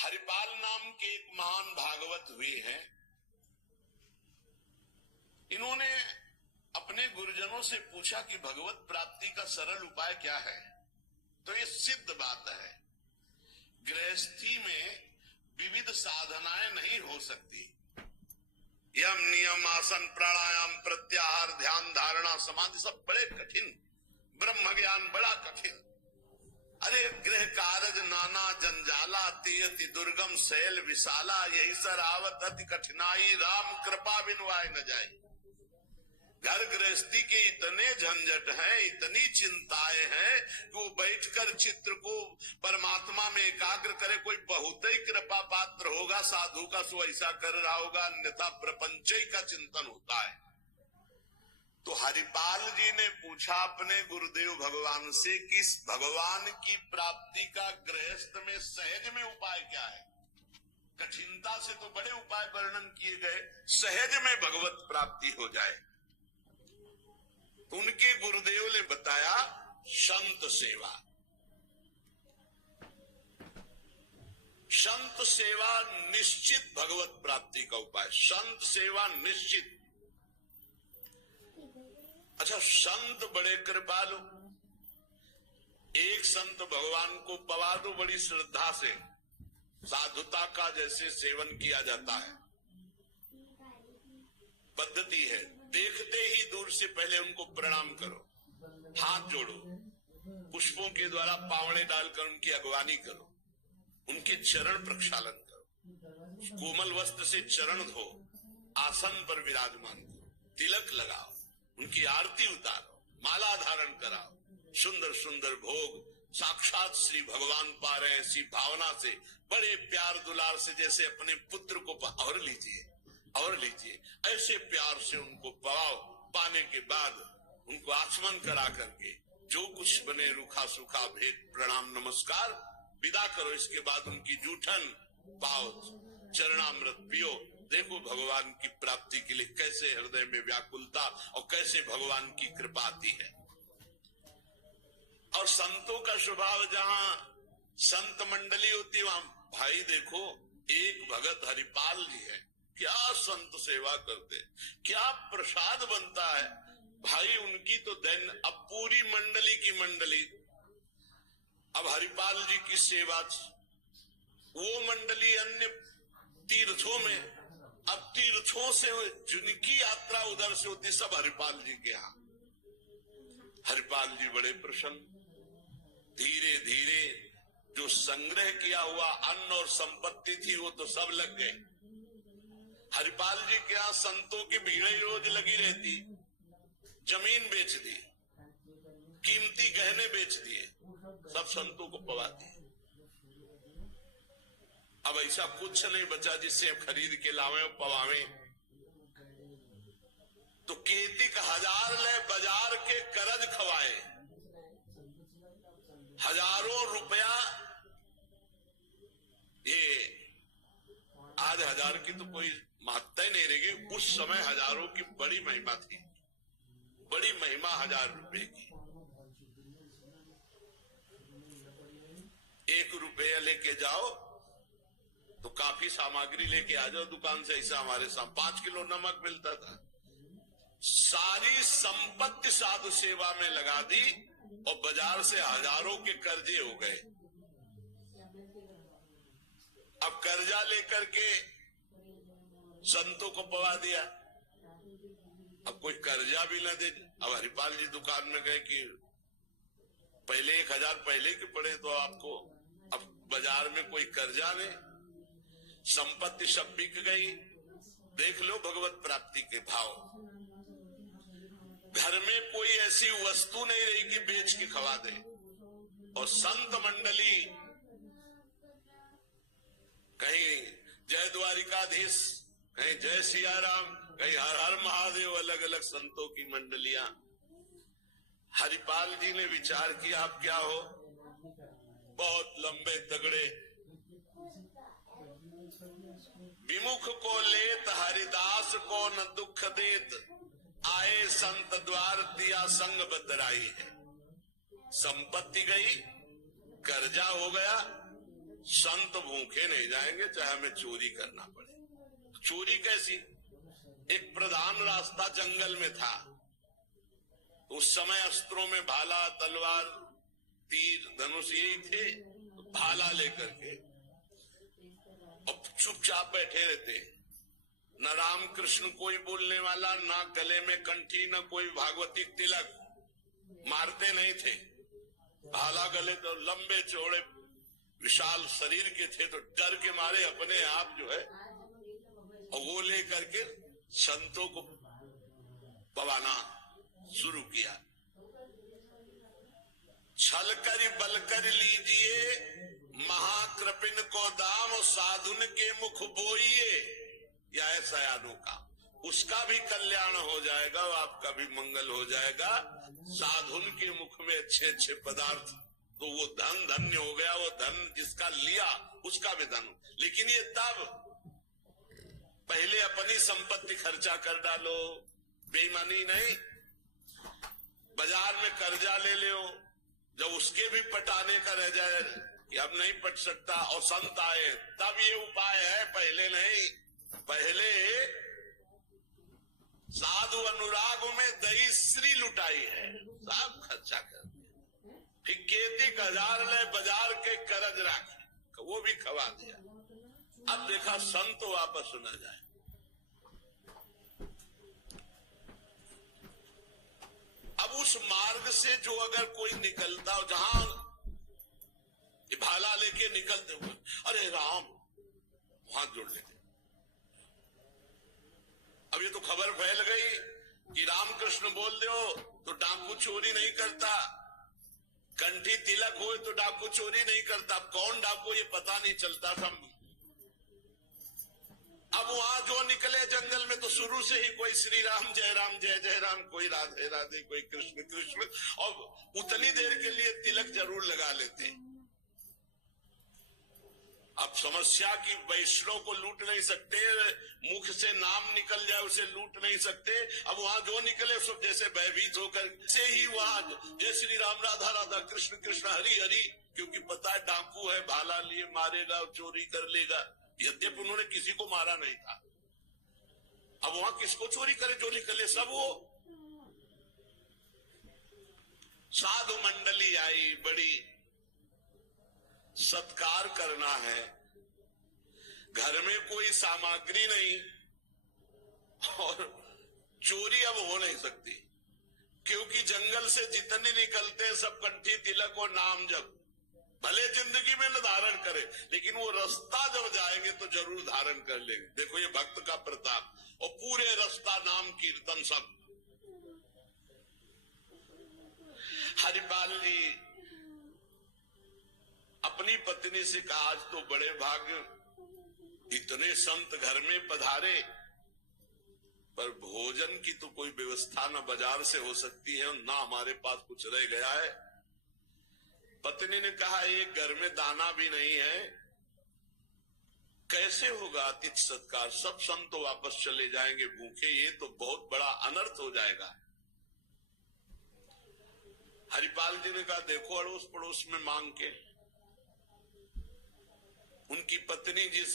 हरिपाल नाम के एक महान भागवत हुए हैं। इन्होंने अपने गुरुजनों से पूछा कि भगवत प्राप्ति का सरल उपाय क्या है। तो ये सिद्ध बात है, गृहस्थी में विविध साधनाएं नहीं हो सकती। यम नियम आसन प्राणायाम प्रत्याहार ध्यान धारणा समाधि सब बड़े कठिन, ब्रह्म ज्ञान बड़ा कठिन। अरे गृह कारज नाना जंजाला तीयति दुर्गम शैल विशाला, यही सर आवत अति कठिनाई राम कृपा बिनुआय न जाए। घर गृहस्थी के इतने झंझट हैं, इतनी चिंताएं हैं कि वो बैठकर चित्र को परमात्मा में एकाग्र करे। कोई बहुत ही कृपा पात्र होगा साधु का, सो ऐसा कर रहा होगा, अन्यथा प्रपंच का चिंतन होता है। तो हरिपाल जी ने पूछा अपने गुरुदेव भगवान से कि इस भगवान की प्राप्ति का गृहस्थ में सहज में उपाय क्या है। कठिनता से तो बड़े उपाय वर्णन किए गए, सहज में भगवत प्राप्ति हो जाए। उनके गुरुदेव ने बताया संत सेवा। संत सेवा निश्चित भगवत प्राप्ति का उपाय, संत सेवा निश्चित। अच्छा, संत बड़े कृपालु, एक संत भगवान को पवा दो बड़ी श्रद्धा से, साधुता का जैसे सेवन किया जाता है। पद्धति है, देखते ही दूर से पहले उनको प्रणाम करो, हाथ जोड़ो, पुष्पों के द्वारा पावड़े डालकर उनकी अगवानी करो, उनके चरण प्रक्षालन करो, कोमल वस्त्र से चरण धो, आसन पर विराजमान करो, तिलक लगाओ, उनकी आरती उतारो, माला धारण कराओ, सुंदर सुंदर भोग साक्षात श्री भगवान पा रहे हैं ऐसी भावना से, बड़े प्यार दुलार से, जैसे अपने पुत्र को और लीजिए और लीजिए, ऐसे प्यार से उनको पाओ। पाने के बाद उनको आचमन करा करके जो कुछ बने रूखा सूखा भेद प्रणाम नमस्कार विदा करो। इसके बाद उनकी जूठन पाओ, चरणामृत पियो। देखो भगवान की प्राप्ति के लिए कैसे हृदय में व्याकुलता और कैसे भगवान की कृपा आती है। और संतों का स्वभाव, जहां संत मंडली होती है वहां भाई देखो, एक भगत हरिपाल जी है, क्या संत सेवा करते, क्या प्रसाद बनता है भाई उनकी तो दैन। अब पूरी मंडली की मंडली अब हरिपाल जी की सेवा, वो मंडली अन्य तीर्थों में, अब तीर्थों से जिनकी यात्रा उधर से होती सब हरिपाल जी के यहाँ। हरिपाल जी बड़े प्रसन्न, धीरे धीरे जो संग्रह किया हुआ अन्न और संपत्ति थी वो तो सब लग गए। हरिपाल जी के यहाँ संतों की भीड़ रोज लगी रहती, जमीन बेच दी, कीमती गहने बेच दिए, सब संतों को पवा दिए। अब ऐसा कुछ नहीं बचा जिससे खरीद के लावे और पवावे। तो केतिक 1000 ले बाजार के करज खवाए, हजारों रुपया। ये आज 1000 की तो कोई महत्ता ही नहीं रहेगी, उस समय हजारों की बड़ी महिमा थी, बड़ी महिमा 1000 रुपए की। 1 रुपया लेके जाओ तो काफी सामग्री लेके आ जाओ दुकान से, ऐसा हमारे साथ 5 किलो नमक मिलता था। सारी संपत्ति साधु सेवा में लगा दी और बाजार से हजारों के कर्जे हो गए। अब कर्जा लेकर के संतों को पवा दिया, अब कोई कर्जा भी न दे। अब हरिपाल जी दुकान में गए कि पहले 1000 पहले के पड़े तो आपको, अब बाजार में कोई कर्जा नहीं, संपत्ति सब बिक गई। देख लो भगवत प्राप्ति के भाव। घर में कोई ऐसी वस्तु नहीं रही कि बेच के खवा दे। और संत मंडली कहीं जय द्वारिकाधीश, कहीं जय सिया राम, कहीं हर हर महादेव, अलग अलग संतों की मंडलियां। हरिपाल जी ने विचार किया आप क्या हो, बहुत लंबे तगड़े, विमुख को लेत हरिदास को न दुख देत, आए संत द्वार दिया संग बदराई है। संपत्ति गई, कर्जा हो गया, संत भूखे नहीं जाएंगे चाहे हमें चोरी करना पड़े। चोरी कैसी? एक प्रधान रास्ता जंगल में था, उस समय अस्त्रों में भाला, तलवार, तीर, धनुष यही थे। भाला लेकर के अब चुपचाप बैठे रहते, न राम कृष्ण कोई बोलने वाला, ना गले में कंठी, न कोई भागवती तिलक, मारते नहीं थे। भाला गले तो लंबे चौड़े विशाल शरीर के थे, तो डर के मारे अपने आप जो है और वो लेकर के संतों को पवाना शुरू किया। छल कर बल कर लीजिए महाकृपिन को दाम, साधुन के मुख बोइए, या ऐसा अनोखा, उसका भी कल्याण हो जाएगा, आपका भी मंगल हो जाएगा। साधुन के मुख में अच्छे अच्छे पदार्थ, तो वो धन धन्य हो गया। वो धन जिसका लिया उसका भी धन। लेकिन ये तब, पहले अपनी संपत्ति खर्चा कर डालो, बेईमानी नहीं। बाजार में कर्जा ले लो, जब उसके भी पटाने का रह जाए कि अब नहीं पट सकता और संत आए, तब ये उपाय है, पहले नहीं। पहले साधु अनुराग में दही श्री लुटाई है, सब खर्चा कर दिया। फिर खेती हजार ले बाजार के करज राखे, वो भी खवा दिया। अब देखा संत वापस न जाए। अब उस मार्ग से जो अगर कोई निकलता हो, जहां भाला लेके निकलते हुए, अरे राम, हाथ जोड़ लेते। अब ये तो खबर फैल गई कि रामकृष्ण बोल दो तो डाकू चोरी नहीं करता, कंठी तिलक हो तो डाकू चोरी नहीं करता। अब कौन डाकू ये पता नहीं चलता था। अब वहां जो निकले जंगल में तो शुरू से ही कोई श्री राम जय जय राम, कोई राधे राधे, कोई कृष्ण कृष्ण, और उतनी देर के लिए तिलक जरूर लगा लेते। अब समस्या की वैष्णव को लूट नहीं सकते, मुख से नाम निकल जाए उसे लूट नहीं सकते। अब वहां जो निकले सब जैसे भयभीत होकर से ही वहां जय श्री राम राधा राधा कृष्ण कृष्ण हरि हरि, क्योंकि पता है डाकू है, भाला लिए मारेगा और चोरी कर लेगा। यद्यपि उन्होंने किसी को मारा नहीं था। अब वहां किसको चोरी करे, जो निकले सब वो। साधु मंडली आई, बड़ी सत्कार करना है, घर में कोई सामग्री नहीं और चोरी अब हो नहीं सकती, क्योंकि जंगल से जितने निकलते हैं सब कंठी तिलक और नाम जप, भले जिंदगी में न धारण करे लेकिन वो रास्ता जब जाएंगे तो जरूर धारण कर लेंगे। देखो ये भक्त का प्रताप, और पूरे रास्ता नाम कीर्तन सब। हरिपाल जी अपनी पत्नी से कहा, आज तो बड़े भाग्य, इतने संत घर में पधारे, पर भोजन की तो कोई व्यवस्था न बाजार से हो सकती है, ना हमारे पास कुछ रह गया है। पत्नी ने कहा, एक घर में दाना भी नहीं है, कैसे होगा अतिथि सत्कार? सब संत तो वापस चले जाएंगे भूखे, ये तो बहुत बड़ा अनर्थ हो जाएगा। हरिपाल जी ने कहा, देखो अड़ोस पड़ोस में मांग के। उनकी पत्नी जिस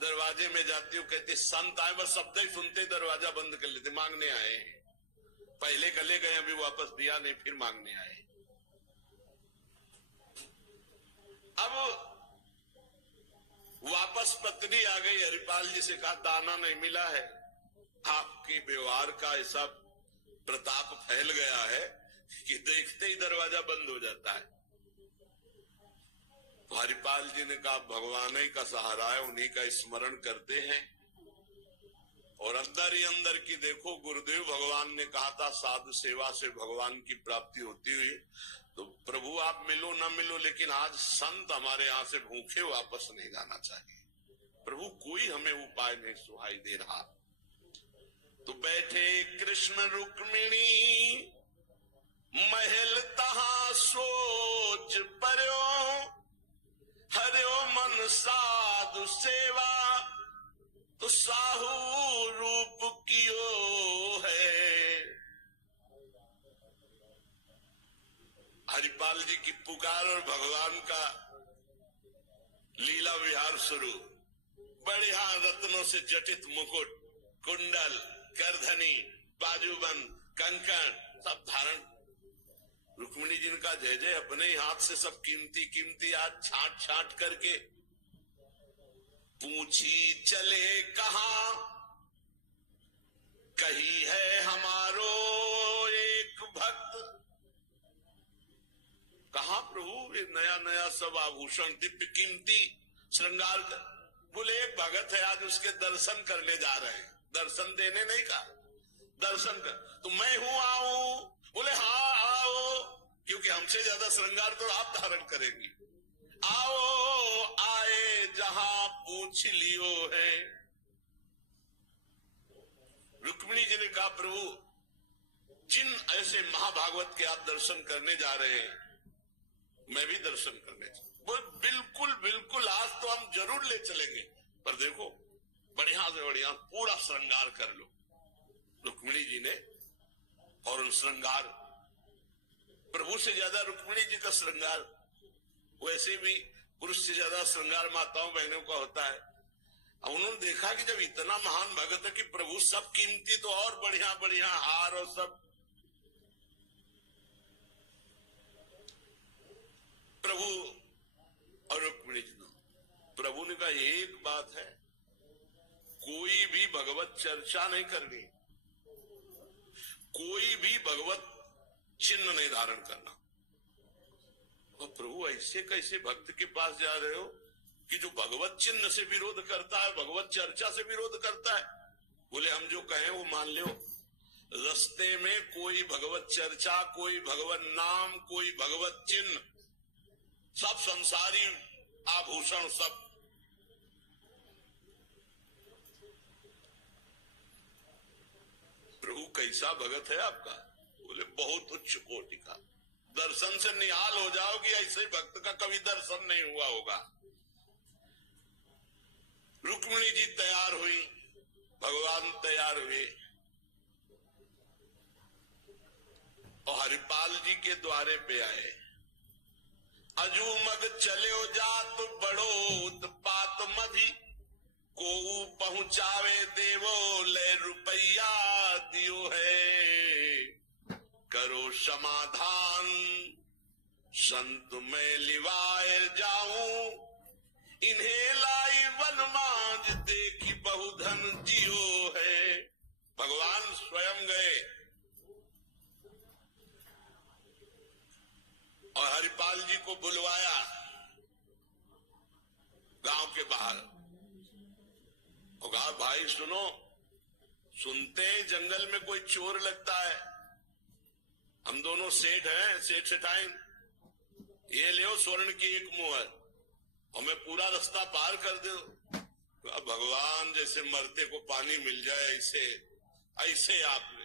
दरवाजे में जाती, वो कहती संत आए, बस शब्द ही सुनते दरवाजा बंद कर लेते, मांगने आए। पहले गले गए, अभी वापस दिया नहीं, फिर मांगने आए। अब वापस पत्नी आ गई, हरिपाल जी से कहा, दाना नहीं मिला है। आपके व्यवहार का ऐसा प्रताप फैल गया है कि देखते ही दरवाजा बंद हो जाता है। तो हरिपाल जी ने कहा, भगवान ही का सहारा है, उन्हीं का स्मरण करते हैं। और अंदर ही अंदर की देखो, गुरुदेव भगवान ने कहा था साधु सेवा से भगवान की प्राप्ति होती हुई। तो प्रभु आप मिलो ना मिलो, लेकिन आज संत हमारे यहाँ से भूखे वापस नहीं जाना चाहिए। प्रभु कोई हमें उपाय नहीं सुहाई दे रहा। तो बैठे कृष्ण रुक्मिणी महल तहां सोच पर्यो, हरियो मन साधु सेवा तो साहू रूप कियो है। हरिपाल जी की पुकार और भगवान का लीला विहार शुरू, बढ़िया रत्नों से जटित मुकुट, कुंडल, करधनी, बाजूबंद, कंकण सब धारण। रुक्मिणी जी का जय जय, अपने ही हाथ से सब कीमती कीमती आज छांट छांट करके। पूछी चले कहां, कही है हमारो एक भक्त। कहा प्रभु ये नया नया सब आभूषण दिव्य कीमती श्रृंगार। बोले एक भगत है आज उसके दर्शन करने जा रहे हैं, दर्शन देने नहीं कहा, दर्शन कर। तो मैं हूं आऊं? बोले हाँ आओ, क्योंकि हमसे ज्यादा श्रृंगार तो आप धारण करेंगी। आओ आए जहां पूछ लियो है। रुक्मिणी जी ने कहा प्रभु जिन ऐसे महाभागवत के आप दर्शन करने जा रहे हैं मैं भी दर्शन करने जा। बोल बिल्कुल बिल्कुल आज तो हम जरूर ले चलेंगे, पर देखो बढ़िया से बढ़िया पूरा श्रृंगार कर लो। रुक्मिणी जी ने और श्रृंगार, प्रभु से ज्यादा रुक्मिणी जी का श्रृंगार, वैसे भी पुरुष से ज्यादा श्रृंगार माताओं बहनों का होता है। उन्होंने देखा कि जब इतना महान भगत है कि प्रभु सब कीमती तो और बढ़िया बढ़िया हार और सब। प्रभु और रुक्मिणी जी, प्रभु ने कहा एक बात है, कोई भी भगवत चर्चा नहीं करनी, कोई भी भगवत चिन्ह नहीं धारण करना। और प्रभु ऐसे कैसे भक्त के पास जा रहे हो कि जो भगवत चिन्ह से विरोध करता है, भगवत चर्चा से विरोध करता है? बोले हम जो कहें वो मान लो। रास्ते में कोई भगवत चर्चा, कोई भगवत नाम, कोई भगवत चिन्ह, सब संसारी आभूषण सब। प्रभु कैसा भगत है आपका? बोले बहुत उच्च कोटि का, दर्शन से निहाल हो जाओगी, ऐसे भक्त का कभी दर्शन नहीं हुआ होगा। रुक्मिणी जी तैयार हुई, भगवान तैयार हुए और हरिपाल जी के द्वारे पे आए। अजू मग चले जात बड़ो उत्पात मधि, को पहुंचावे देवो ले रुपया दियो है। करो समाधान संत में लिवाए जाऊं, इन्हें लाई वनमाज देखी बहुधन जियो है। भगवान स्वयं गए और हरिपाल जी को बुलवाया गांव के बाहर और कहा भाई सुनो, सुनते हैं जंगल में कोई चोर लगता है, हम दोनों सेठ हैं, सेठ सेठाइन, ये ले स्वर्ण की एक मुहर और मैं पूरा रास्ता पार कर दो। भगवान जैसे मरते को पानी मिल जाए ऐसे ऐसे आपने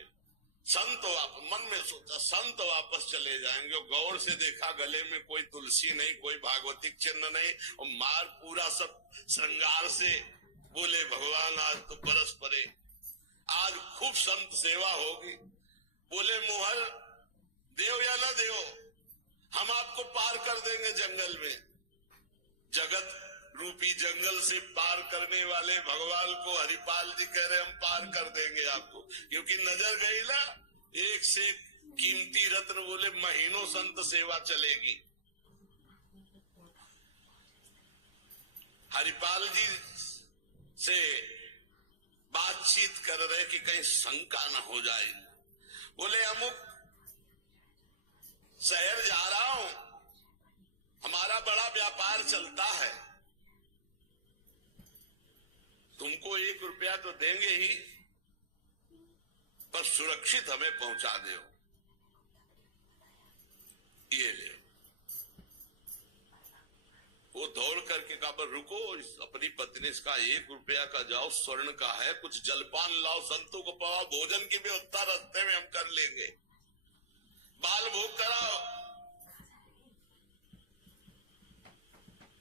संत आप मन में सोचा संत वापस चले जाएंगे। और गौर से देखा गले में कोई तुलसी नहीं, कोई भागवतिक चिन्ह नहीं और मार पूरा सब श्रृंगार से। बोले भगवान आज तो बरस पड़े, आज खूब संत सेवा होगी। बोले मुहर देव या न देव, हम आपको पार कर देंगे जंगल में। जगत रूपी जंगल से पार करने वाले भगवान को हरिपाल जी कह रहे हम पार कर देंगे आपको, क्योंकि नजर गई ना एक से कीमती रत्न। बोले महीनों संत सेवा चलेगी। हरिपाल जी से बातचीत कर रहे कि कहीं शंका न हो जाए। बोले अमुक शहर जा रहा हूं, हमारा बड़ा व्यापार चलता है, तुमको 1 रुपया तो देंगे ही, पर सुरक्षित हमें पहुंचा दो। ये ले। वो दौड़ करके कहा पर रुको, अपनी पत्नी इसका 1 रुपया का जाओ, स्वर्ण का है, कुछ जलपान लाओ, संतों को पाओ, भोजन की व्यवस्था रास्ते में हम कर लेंगे, बाल भोग कराओ,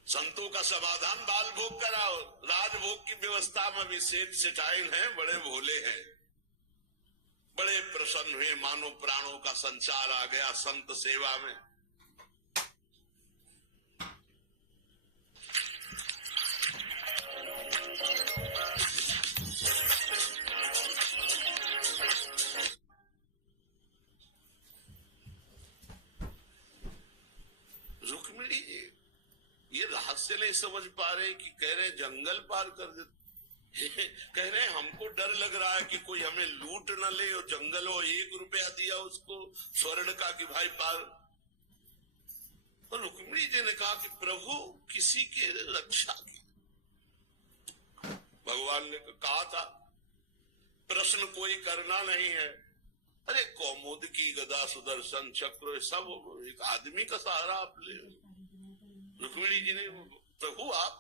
संतों का समाधान बाल भोग कराओ। राजभोग की व्यवस्था में भी सेठ सेठाइन है, बड़े भोले हैं, बड़े प्रसन्न हुए, मानो प्राणों का संचार आ गया संत सेवा में। नहीं समझ पा रहे कि कह रहे जंगल पार कर दे, कह रहे हमको डर लग रहा है कि कोई हमें लूट न ले, और जंगल हो 1 रुपया दिया उसको स्वर्ण का कि भाई पार। और रुक्मिणी जी ने कहा कि प्रभु किसी के रक्षा की, भगवान ने कहा था प्रश्न कोई करना नहीं है। अरे कौमुद की गदा सुदर्शन चक्र सब एक आदमी का सहारा आप ले। रुक्मिणी जी ने प्रभु आप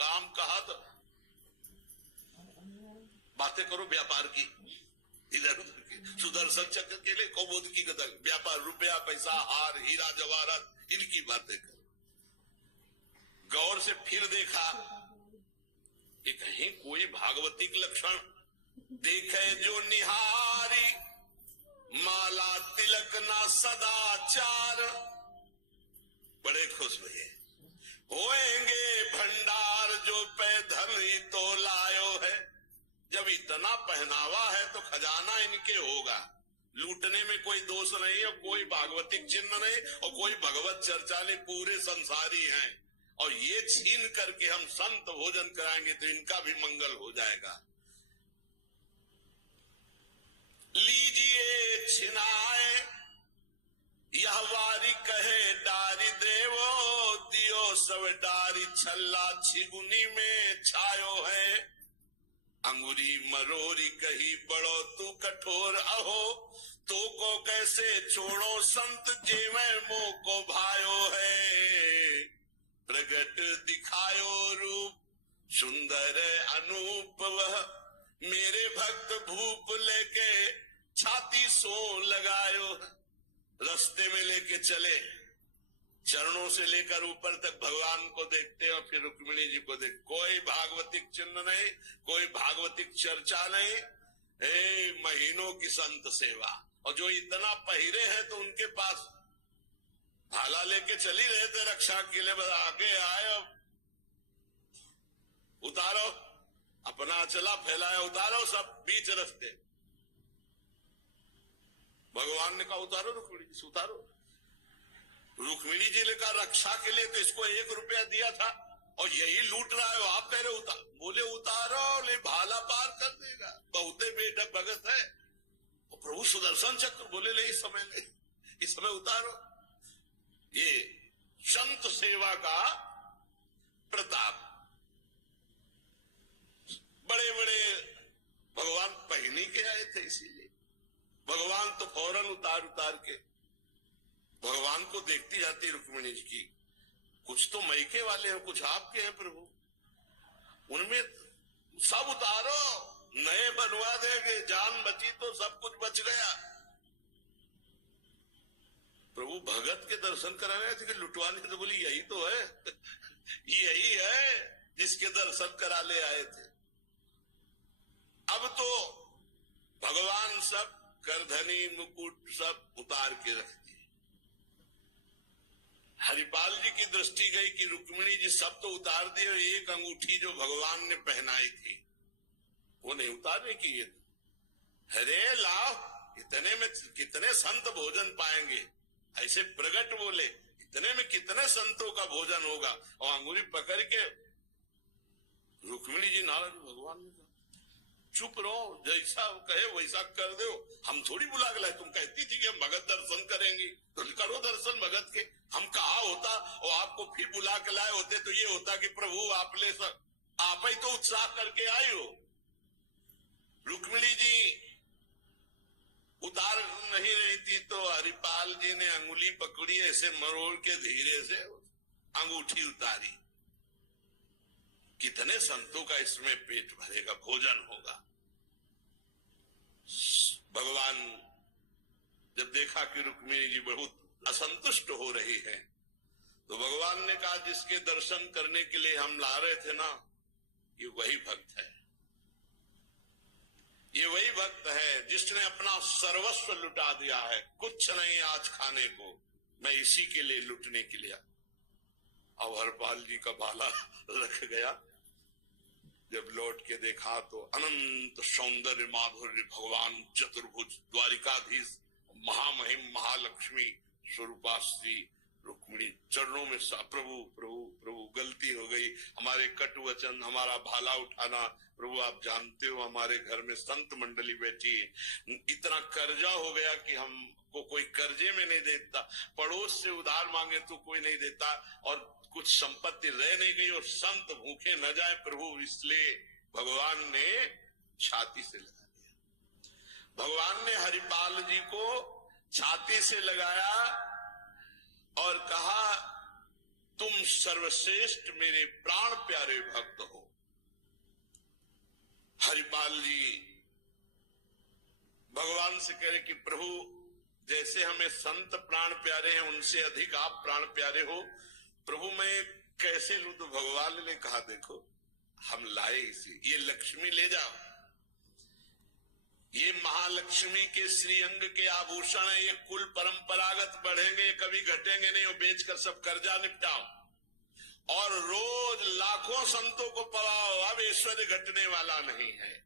काम कहा तो बातें करो व्यापार की, इधर उधर की, सुदर्शन चक्र के लिए कौमुद की गदा, व्यापार, रुपया पैसा हार हीरा जवाहरात इनकी बातें करो। गौर से फिर देखा कि कहीं कोई भागवतिक लक्षण देखे जो निहारी, माला तिलक ना सदाचार, बड़े खुश हुए। होएंगे भंडार जो पे धन ही तो लायो है। जब इतना पहनावा है तो खजाना इनके होगा, लूटने में कोई दोष नहीं है, कोई भागवतिक चिन्ह नहीं और कोई भगवत चर्चा नहीं, पूरे संसारी हैं। और ये छीन करके हम संत भोजन कराएंगे तो इनका भी मंगल हो जाएगा। लीजिए छिनाए यह वारी कहे डारी देवो, दियो सब डारी छल्ला छिगुनी में छायो है। अंगुरी मरोरी कही बड़ो तू कठोर अहो, तो को कैसे छोड़ो संत जेवे मोह को भायो है। प्रगट दिखायो रूप सुंदर अनूप वह, मेरे भक्त भूप लेके छाती सो लगायो। रास्ते में लेके चले, चरणों से लेकर ऊपर तक भगवान को देखते और फिर रुक्मिणी जी को देख, कोई भागवतिक चिन्ह नहीं, कोई भागवतिक चर्चा नहीं, महीनों की संत सेवा। और जो इतना पहिरे हैं तो उनके पास भाला लेके चली रहे थे रक्षा के लिए, बस आगे आए, उतारो अपना चला फैलाया, उतारो सब बीच रास्ते। भगवान ने कहा उतारो रुक्मिणी जी, उतारो। रुक्मिणी जी ने कहा रक्षा के लिए तो इसको 1 रुपया दिया था और यही लूट रहा है, आप कह रहे उतार। बोले उतारो, ले भाला पार कर देगा, बहुते बेटा भगत है। और प्रभु सुदर्शन चक्र, बोले ले इस समय उतारो। ये संत सेवा का प्रताप। बड़े बड़े भगवान पहनी के आए थे, इसीलिए भगवान तो फौरन उतार के भगवान को देखती जाती रुक्मिणी जी की। कुछ तो मैके वाले हैं, कुछ आपके हैं प्रभु, उनमें सब उतारो, नए बनवा देंगे, जान बची तो सब कुछ बच गया। प्रभु भगत के दर्शन कराने थे कि लुटवाने, तो बोली यही तो है यही है जिसके दर्शन करा ले आए थे। अब तो भगवान सब करधनी मुकुट सब उतार के रख दिए। हरिपाल जी की दृष्टि गई कि रुक्मिणी जी सब तो उतार दिए, और एक अंगूठी जो भगवान ने पहनाई थी वो नहीं उतारने की। ये हरे लाओ, इतने में कितने संत भोजन पाएंगे, ऐसे प्रगट बोले, इतने में कितने संतों का भोजन होगा। और अंगुली पकड़ के रुक्मिणी जी नाराज, भगवान ने चुप रहो, जैसा कहे वैसा कर दो, हम थोड़ी बुला के लाए। तुम कहती थी कि हम भगत दर्शन करेंगे तो करो दर्शन भगत के। हम कहा होता और आपको फिर बुला के लाए होते तो ये होता कि प्रभु आप ही तो उत्साह करके आई हो। रुक्मिणी जी उतार नहीं रही थी तो हरिपाल जी ने अंगुली पकड़ी, ऐसे मरोड़ के धीरे से अंगूठी उतारी। कितने संतों का इसमें पेट भरेगा, भोजन होगा। भगवान जब देखा कि रुक्मिणी जी बहुत असंतुष्ट हो रही है तो भगवान ने कहा जिसके दर्शन करने के लिए हम ला रहे थे ना, ये वही भक्त है, ये वही भक्त है जिसने अपना सर्वस्व लुटा दिया है। कुछ नहीं आज खाने को, मैं इसी के लिए लुटने के लिए। अब हरपाल जी का भाला रख गया। जब लौट के देखा तो अनंत सौंदर्य माधुर्य भगवान चतुर्भुज द्वारिकाधीश महामहिम महालक्ष्मी स्वरूपाश्री रुक्मिणी चरणों में प्रभु प्रभु प्रभु गलती हो गई, हमारे कट वचन, हमारा भाला उठाना, प्रभु आप जानते हो हमारे घर में संत मंडली बैठी है, इतना कर्जा हो गया कि हमको कोई कर्जे में नहीं देता, पड़ोस से उधार मांगे तो कोई नहीं देता, और कुछ संपत्ति रह नहीं गई और संत भूखे न जाए प्रभु, इसलिए भगवान ने छाती से लगा दिया। भगवान ने हरिपाल जी को छाती से लगाया और कहा तुम सर्वश्रेष्ठ मेरे प्राण प्यारे भक्त हो। हरिपाल जी भगवान से कह रहे कि प्रभु जैसे हमें संत प्राण प्यारे हैं उनसे अधिक आप प्राण प्यारे हो, प्रभु मैं कैसे लूं? तो भगवान ने कहा देखो हम लाए इसे, ये लक्ष्मी ले जाओ, ये महालक्ष्मी के श्री अंग के आभूषण है, ये कुल परंपरागत बढ़ेंगे कभी घटेंगे नहीं, और बेचकर सब कर्जा निपटाओ और रोज लाखों संतों को पवाओ, अब ऐश्वर्य घटने वाला नहीं है।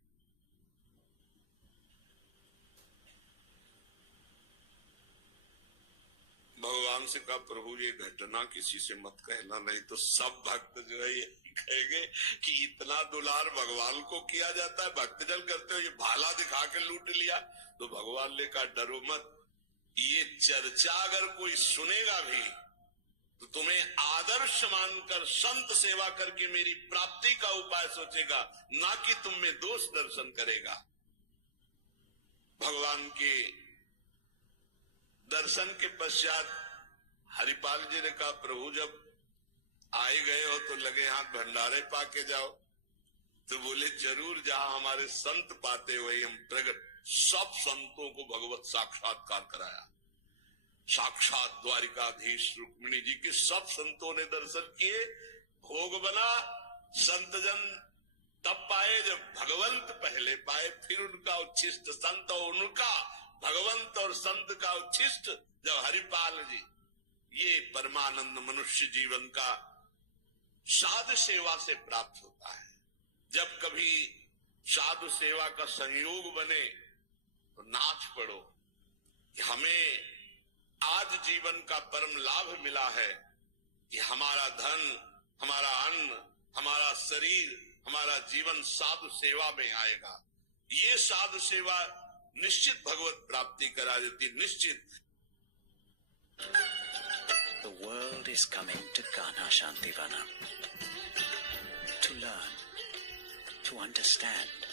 भगवान से कहा प्रभु ये घटना किसी से मत कहना, नहीं तो सब भक्त जो है ये कहेंगे कि इतना दुलार भगवान को किया जाता है, भक्तजन करते हो ये भाला दिखा के लूट लिया। तो भगवान ने कहा डरो मत, ये चर्चा अगर कोई सुनेगा भी तो तुम्हें आदर्श मानकर संत सेवा करके मेरी प्राप्ति का उपाय सोचेगा, ना कि तुम में दोष दर्शन करेगा। भगवान के दर्शन के पश्चात हरिपाल जी ने कहा प्रभु जब आए गए हो तो लगे हाथ भंडारे पाके जाओ। तो बोले जरूर, जहां हमारे संत पाते वही हम प्रगट। सब संतों को भगवत साक्षात्कार कराया, साक्षात द्वारिकाधीश रुक्मिणी जी के सब संतों ने दर्शन किए, भोग बना। संतजन तब पाए जब भगवंत पहले पाए, फिर उनका उच्छिष्ट संत और उनका भगवंत और संत का उच्छिष्ट जब हरिपाल जी। ये परमानंद मनुष्य जीवन का साधु सेवा से प्राप्त होता है। जब कभी साधु सेवा का संयोग बने तो नाच पड़ो कि हमें आज जीवन का परम लाभ मिला है कि हमारा धन, हमारा अन्न, हमारा शरीर, हमारा जीवन साधु सेवा में आएगा। ये साधु सेवा निश्चित भगवत प्राप्ति करा देती, निश्चित। The world is coming to Kanha Shantivana to learn, to understand,